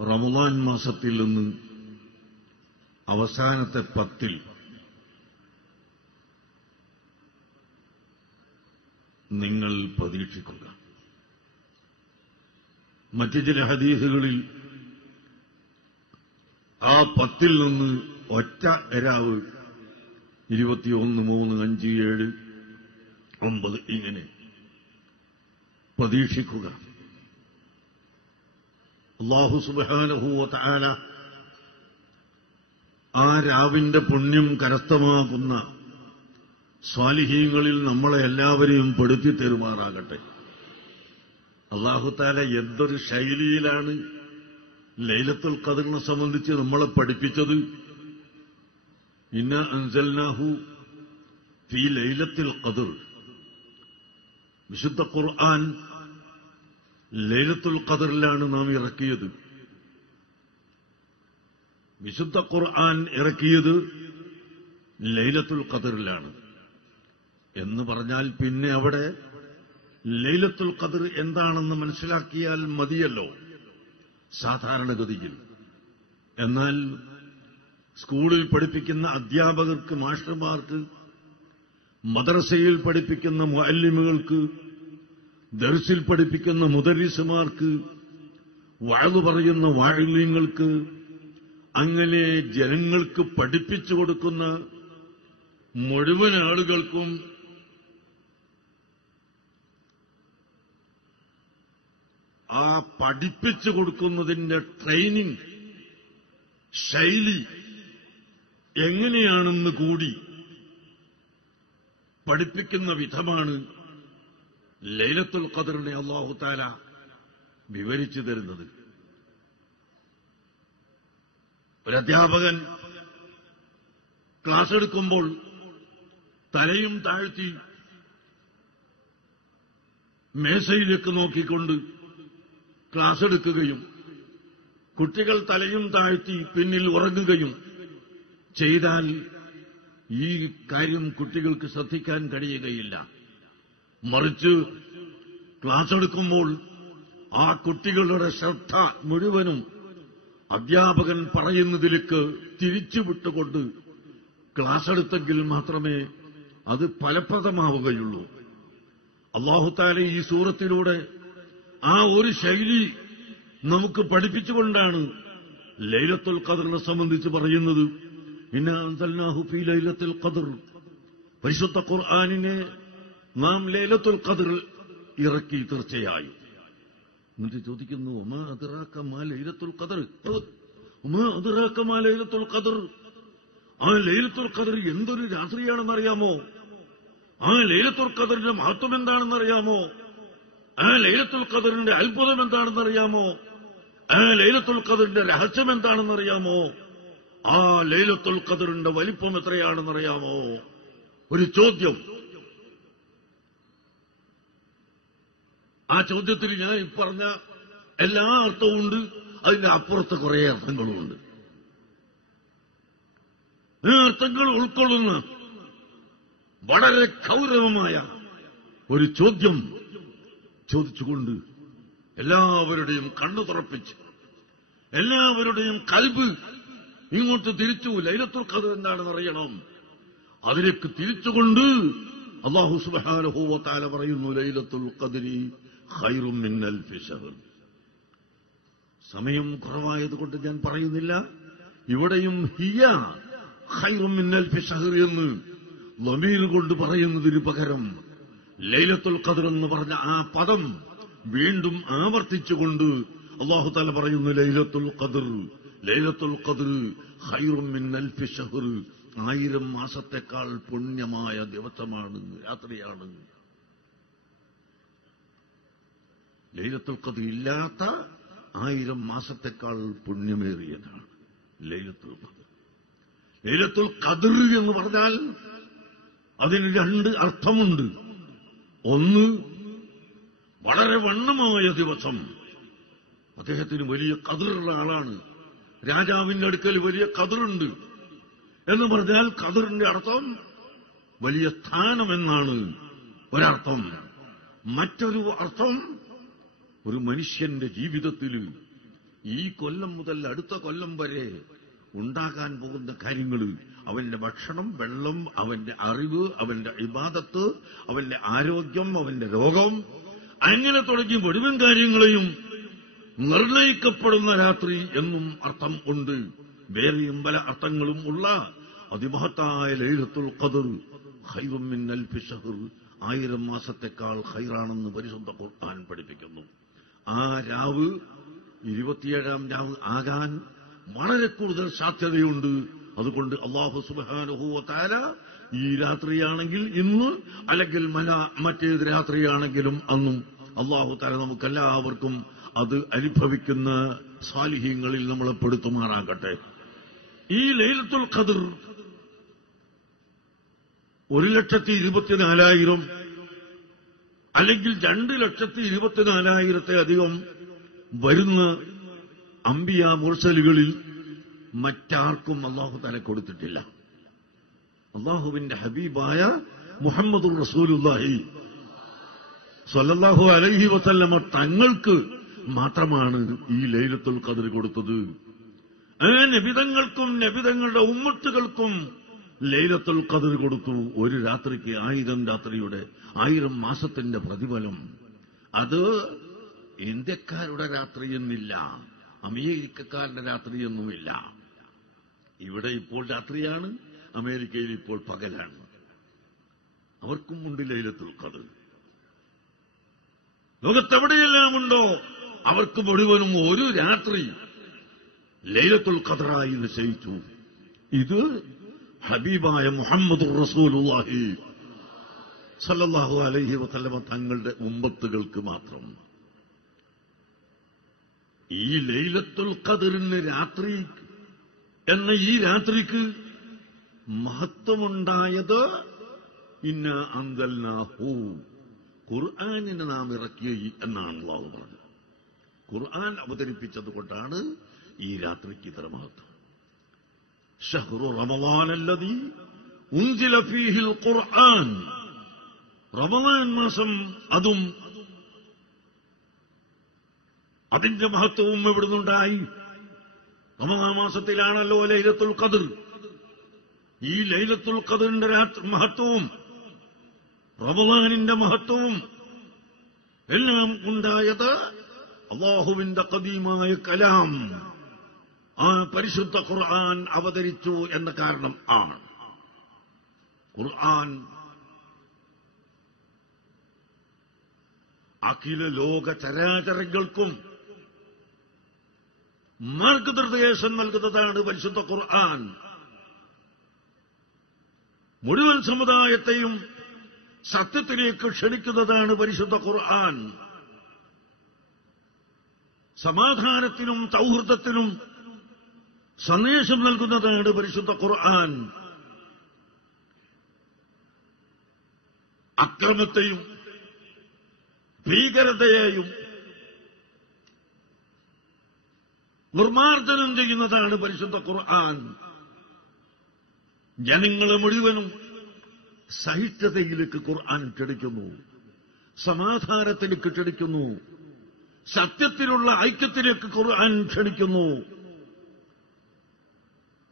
റമദാൻ മാസത്തിൽ നിന്ന് അവസാനത്തെ പത്തിൽ നിങ്ങൾ പ്രതീക്ഷിക്കുക. മറ്റു ചില ഹദീസുകളിൽ ആ പത്തിൽ നിന്ന് ഒറ്റ രാവ് ഇരുപത്തിയൊന്ന് മൂന്ന് അഞ്ച് ഏഴ് ഒമ്പത് ഇങ്ങനെ പ്രതീക്ഷിക്കുക. അള്ളാഹു സുബാനഹൂവത്താല ആ രാവിന്റെ പുണ്യം കരസ്ഥമാക്കുന്ന സ്വാലിഹീങ്ങളിൽ നമ്മളെ എല്ലാവരെയും പെടുത്തി തെരുമാറാകട്ടെ. അള്ളാഹുത്താല എന്തൊരു ശൈലിയിലാണ് ലൈലത്തുൽ കതിറിനെ സംബന്ധിച്ച് നമ്മളെ പഠിപ്പിച്ചത്. ഇന്ന അൻസൽനാഹു ഫി ലൈലത്തിൽ കതിർ വിശുദ്ധ ഖുർആൻ ലൈലത്തുൽ ഖദറിലാണ് നാം ഇറക്കിയത്. വിശുദ്ധ ഖുർആൻ ഇറക്കിയത് ലൈലത്തുൽ ഖദറിലാണ്. എന്ന് പറഞ്ഞാൽ പിന്നെ അവിടെ ലൈലത്തുൽ ഖദർ എന്താണെന്ന് മനസ്സിലാക്കിയാൽ മതിയല്ലോ സാധാരണഗതിയിൽ. എന്നാൽ സ്കൂളിൽ പഠിപ്പിക്കുന്ന അധ്യാപകർക്ക് മാഷ്ടർമാർക്ക് മദ്രസയിൽ പഠിപ്പിക്കുന്ന മുഅല്ലിമുകൾക്ക് ദർസിൽ പഠിപ്പിക്കുന്ന മുദരിസുമാർക്ക് വാഴു പറയുന്ന വാഴില്യങ്ങൾക്ക് അങ്ങനെ ജനങ്ങൾക്ക് പഠിപ്പിച്ചു കൊടുക്കുന്ന മുഴുവൻ ആളുകൾക്കും ആ പഠിപ്പിച്ചു കൊടുക്കുന്നതിന്റെ ട്രെയിനിങ് ശൈലി എങ്ങനെയാണെന്ന് കൂടി പഠിപ്പിക്കുന്ന വിധമാണ് ലൈലത്തുൽ ഖദറിനെ അള്ളാഹു താല വിവരിച്ചു തരുന്നത്. ഒരു അധ്യാപകൻ ക്ലാസ് എടുക്കുമ്പോൾ തലയും താഴ്ത്തി മേശയിലേക്ക് നോക്കിക്കൊണ്ട് ക്ലാസ് എടുക്കുകയും കുട്ടികൾ തലയും താഴ്ത്തി പിന്നിൽ ഉറങ്ങുകയും ചെയ്താൽ ഈ കാര്യം കുട്ടികൾക്ക് ശ്രദ്ധിക്കാൻ കഴിയുകയില്ല. മറിച്ച് ക്ലാസ് എടുക്കുമ്പോൾ ആ കുട്ടികളുടെ ശ്രദ്ധ മുഴുവനും അധ്യാപകൻ പറയുന്നതിലേക്ക് തിരിച്ചുവിട്ടുകൊണ്ട് ക്ലാസ് എടുത്തെങ്കിൽ മാത്രമേ അത് ഫലപ്രദമാവുകയുള്ളൂ. അള്ളാഹുത്താല ഈ സൂറത്തിലൂടെ ആ ഒരു ശൈലി നമുക്ക് പഠിപ്പിച്ചുകൊണ്ടാണ് ലൈലത്തുൽ ഖദറിനെ സംബന്ധിച്ച് പറയുന്നത്. ഇന്ന ലൈലത്തുൽ ഖദർ. പരിശുദ്ധ ഖുർആനിനെ നാം ലേലത്തുൽ ഖദർ ഇറക്കി തീർച്ചയായും. എന്നിട്ട് ചോദിക്കുന്നു ഉമാ അതിറാക്ക മാ ലൈലത്തുൽ കതിർ ഉമാ അതിറാക്ക മാ ലൈലത്തുൽ ഖദർ? ആ ലൈലത്തുൽ കതിർ എന്തൊരു രാത്രിയാണെന്നറിയാമോ? ആ ലൈലത്തുൽ കതിറിന്റെ മഹത്വം എന്താണെന്ന് അറിയാമോ ആ ലൈലത്തുൽ കതിറിന്റെ അത്ഭുതം എന്താണെന്ന് അറിയാമോ ആ ലൈലത്തുൽ കതിറിന്റെ രഹസ്യം എന്താണെന്ന് അറിയാമോ ആ ലൈലത്തുൽ കതിറിന്റെ വലിപ്പം എത്രയാണെന്നറിയാമോ? ഒരു ചോദ്യം. ചോദ്യത്തിൽ ഞാൻ ഈ പറഞ്ഞ എല്ലാ അർത്ഥവും ഉണ്ട്. അതിന്റെ അപ്പുറത്ത് കുറെ അർത്ഥങ്ങളുമുണ്ട് ഈ അർത്ഥങ്ങൾ ഉൾക്കൊള്ളുന്ന വളരെ കൗരവമായ ഒരു ചോദ്യം ചോദിച്ചുകൊണ്ട് എല്ലാവരുടെയും കണ്ണു തുറപ്പിച്ച് എല്ലാവരുടെയും കൽബ് ഇങ്ങോട്ട് തിരിച്ചു. ലൈലത്തുൽ ഖദർ എന്താണെന്ന് അറിയണം? അതിലേക്ക് തിരിച്ചുകൊണ്ട് അള്ളാഹു സുബാനുഭൂവത്താല പറയുന്നു ലൈലത്തുൽ ഖദരി ഖൈറും മിന്നൽ ഫിഷറു സമയം കുറവായതുകൊണ്ട് ഞാൻ പറയുന്നില്ല. ഇവിടെയും ഹിയ ഹൈറും മിന്നൽ ഫിഷഹർ എന്ന് ലമീർ കൊണ്ട് പറയുന്നതിന് പകരം ലൈലത്തുൽ ഖദർ എന്ന് പറഞ്ഞ ആ പദം വീണ്ടും ആവർത്തിച്ചുകൊണ്ട് അള്ളാഹു താല പറയുന്നു ലൈലത്തുൽ ഖദർ ലൈലത്തുൽ ഖദർ ഹൈറും മിന്നൽ ഫിഷഹർ ആയിരം മാസത്തെക്കാൾ പുണ്യമായ ദിവസമാണ് രാത്രിയാണ്. ലൈലത്തുൽ ഖദർ ഇല്ലാത്ത ആയിരം മാസത്തെക്കാൾ പുണ്യമേറിയതാണ് ലൈലത്തുൽ ഖദർ. ലൈലത്തുൽ ഖദർ എന്ന് പറഞ്ഞാൽ അതിന് രണ്ട് അർത്ഥമുണ്ട്. ഒന്ന് വളരെ വണ്ണമായ ദിവസം. അദ്ദേഹത്തിന് വലിയ കതിറുള്ള ആളാണ്. രാജാവിന്റെ അടുക്കൽ വലിയ കതിറുണ്ട് എന്ന് പറഞ്ഞാൽ കതിറിന്റെ അർത്ഥം വലിയ സ്ഥാനം എന്നാണ് ഒരർത്ഥം. മറ്റൊരു അർത്ഥം ഒരു മനുഷ്യന്റെ ജീവിതത്തിൽ ഈ കൊല്ലം മുതൽ അടുത്ത കൊല്ലം വരെ ഉണ്ടാകാൻ പോകുന്ന കാര്യങ്ങൾ അവന്റെ ഭക്ഷണം വെള്ളം അവന്റെ അറിവ് അവന്റെ ഇബാദത്ത് അവന്റെ ആരോഗ്യം അവന്റെ രോഗം അങ്ങനെ തുടങ്ങി മുഴുവൻ കാര്യങ്ങളെയും നിർണയിക്കപ്പെടുന്ന രാത്രി എന്നും അർത്ഥം ഉണ്ട്. വേറെയും പല അർത്ഥങ്ങളും ഉള്ള അതിമഹത്തായ ലൈലത്തുൽ ഖദർ ഹൈവം മിന്നൽ പിഷഹർ ആയിരം മാസത്തെക്കാൾ ഹൈറാണെന്ന് പരിശുദ്ധ ഖുർആൻ പഠിപ്പിക്കുന്നു. ആ രാവ് ഇരുപത്തിയേഴാം രാവ് ആകാൻ വളരെ കൂടുതൽ സാധ്യതയുണ്ട്. അതുകൊണ്ട് അള്ളാഹു സുബാനുഭൂവത്താര ഈ രാത്രിയാണെങ്കിൽ ഇന്ന് അല്ലെങ്കിൽ മല മറ്റേത് രാത്രിയാണെങ്കിലും അന്നും അള്ളാഹു താര നമുക്കെല്ലാവർക്കും അത് അനുഭവിക്കുന്ന സാലിഹ്യങ്ങളിൽ നമ്മളെ പെടുത്തുമാറാകട്ടെ. ഈ ലൈലത്തുൽ ഖദർ ഒരു ലക്ഷത്തി ഇരുപത്തിനാലായിരം അല്ലെങ്കിൽ രണ്ട് ലക്ഷത്തി ഇരുപത്തിനാലായിരത്തെ അധികം വരുന്ന അമ്പിയ മുർസലുകളിൽ മറ്റാർക്കും അള്ളാഹു തല കൊടുത്തിട്ടില്ല. അള്ളാഹുവിന്റെ ഹബീബായ മുഹമ്മദ് റസൂലുല്ലാഹി സല്ലല്ലാഹു അലൈഹി വസല്ലമ തങ്ങൾക്ക് മാത്രമാണ് ഈ ലൈലത്തുൽ ഖദർ കൊടുത്തത്. നബിതങ്ങൾക്കും നബിതങ്ങളുടെ ഉമ്മത്തുകൾക്കും ലൈലത്തുൽ കതിർ കൊടുത്തു ഒരു രാത്രിക്ക് ആയിരം രാത്രിയുടെ ആയിരം മാസത്തിന്റെ പ്രതിഫലം. അത് ഇന്ത്യക്കാരുടെ രാത്രിയെന്നില്ല അമേരിക്കക്കാരുടെ രാത്രിയൊന്നുമില്ല ഇവിടെ ഇപ്പോൾ രാത്രിയാണ് അമേരിക്കയിൽ ഇപ്പോൾ പകലാണ്. അവർക്കും ഉണ്ട് ലൈലത്തുൽ കതിർ ലോകത്തെവിടെയെല്ലാം ഉണ്ടോ അവർക്ക് മുഴുവനും ഒരു രാത്രി ലൈലത്തുൽ കതറായി നിശ്ചയിച്ചു. ഇത് ഹബീബായ മുഹമ്മദ് റസൂലുള്ളാഹി. സല്ലല്ലാഹു അലൈഹി വസല്ലമ തങ്ങളുടെ ഉമ്പത്തുകൾക്ക് മാത്രം. ഈ ലൈലത്തുൽ ഖദറിന് രാത്രി എന്ന ഈ രാത്രിക്ക് മഹത്വമുണ്ടായത് ഇന്ന അന്തൽനാഹു ഖുർആാനിന് നാം ഇറക്കിയ എന്നാണ് അള്ളാഹു പറഞ്ഞത്. ഖുർആൻ അവതരിപ്പിച്ചത് കൊണ്ടാണ് ഈ രാത്രിക്ക് ഇത്ര മഹത്വം. ഷഹ്റു റമളാനല്ലതി ഉൻസില ഫീഹിൽ ഖുർആൻ റമദാൻ മാസം അതും അതിന്റെ മഹത്വവും എവിടുന്നുണ്ടായി? റമദാൻ മാസത്തിലാണല്ലോ ലൈലത്തുൽ ഖദർ. ഈ ലൈലത്തുൽ ഖദറിന്റെ മഹത്വവും റമദാനിന്റെ മഹത്വവും എല്ലാം ഉണ്ടായത് അള്ളാഹുവിന്റെ കദീമായ കലാം. പരിശുദ്ധ ഖുർആൻ അവതരിച്ചു എന്ന കാരണം ആണ്. ഖുർആൻ അഖില ലോക ചരാചരങ്ങൾക്കും മാർഗനിർദ്ദേശം നൽകുന്നതാണ് പരിശുദ്ധ ഖുർആൻ. മുഴുവൻ സമുദായത്തെയും സത്യത്തിലേക്ക് ക്ഷണിക്കുന്നതാണ് പരിശുദ്ധ ഖുർആൻ. സമാധാനത്തിനും സൗഹൃദത്തിനും സന്ദേശം നൽകുന്നതാണ് പരിശുദ്ധ ഖുർആൻ. അക്രമത്തെയും ഭീകരതയെയും നിർമാർജനം ചെയ്യുന്നതാണ് പരിശുദ്ധ ഖുർആൻ. ജനങ്ങളെ മുഴുവനും സഹിഷ്ണുതയിലേക്ക് ഖുർആൻ ക്ഷണിക്കുന്നു സമാധാനത്തിലേക്ക് ക്ഷണിക്കുന്നു സത്യത്തിലുള്ള ഐക്യത്തിലേക്ക് ഖുർആൻ ക്ഷണിക്കുന്നു.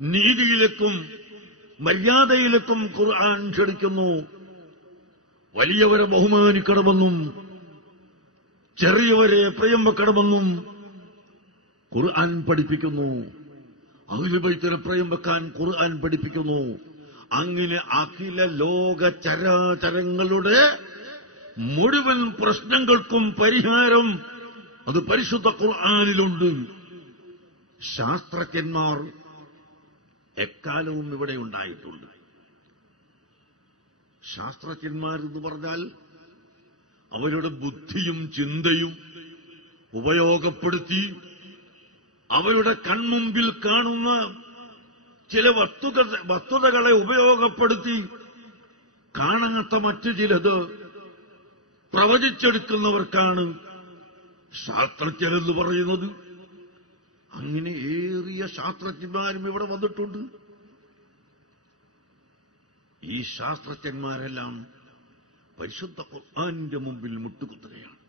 നീതിയിലേക്കും മര്യാദയിലേക്കും ഖുർആൻ ക്ഷണിക്കുന്നു. വലിയവരെ ബഹുമാനിക്കണമെന്നും ചെറിയവരെ പ്രിയം വെക്കണമെന്നും ഖുർആൻ പഠിപ്പിക്കുന്നു. അഖിലുബൈത്തിനെ പ്രിയം വെക്കാൻ ഖുർആൻ പഠിപ്പിക്കുന്നു. അങ്ങനെ അഖില ലോക ചരാചരങ്ങളുടെ മുഴുവൻ പ്രശ്നങ്ങൾക്കും പരിഹാരം അത് പരിശുദ്ധ ഖുർആാനിലുണ്ട്. ശാസ്ത്രജ്ഞന്മാർ എക്കാലവും ഇവിടെ ഉണ്ടായിട്ടുണ്ട്. ശാസ്ത്രജ്ഞന്മാർ എന്ന് പറഞ്ഞാൽ അവരുടെ ബുദ്ധിയും ചിന്തയും ഉപയോഗപ്പെടുത്തി അവരുടെ കൺമുമ്പിൽ കാണുന്ന ചില വസ്തുത വസ്തുതകളെ ഉപയോഗപ്പെടുത്തി കാണാത്ത മറ്റു ചിലത് പ്രവചിച്ചെടുക്കുന്നവർക്കാണ് ശാസ്ത്രജ്ഞരെന്ന് പറയുന്നത്. അങ്ങനെ ഏറിയ ശാസ്ത്രജ്ഞന്മാരും ഇവിടെ വന്നിട്ടുണ്ട്. ഈ ശാസ്ത്രജ്ഞന്മാരെല്ലാം പരിശുദ്ധ ഖുർആാനിന്റെ മുമ്പിൽ മുട്ടുകുത്തുകയാണ്.